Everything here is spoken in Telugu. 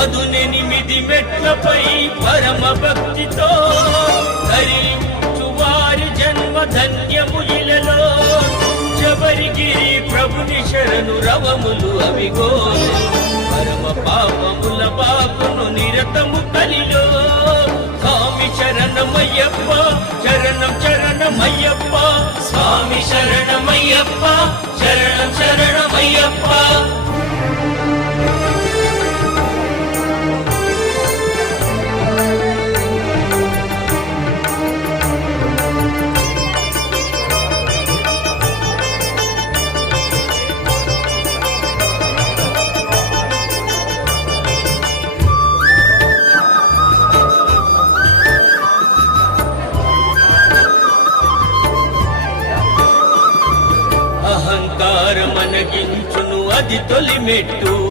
పదునెనిమిది మెట్లపై పరమ భక్తితో ధరించువారి జన్మ ధన్యము ఇలలో శబరిగిరి ప్రభుని శరణు రవములు అవిగో పరమ పాపముల బాపును నిరతము కలిలో స్వామి శరణమయ్యప్ప శరణం శరణమయ్యప్ప స్వామి శరణమయ్యప్ప శరణం శరణమయ్యప్ప. అహంకారమనగించును అది తొలి మెట్టు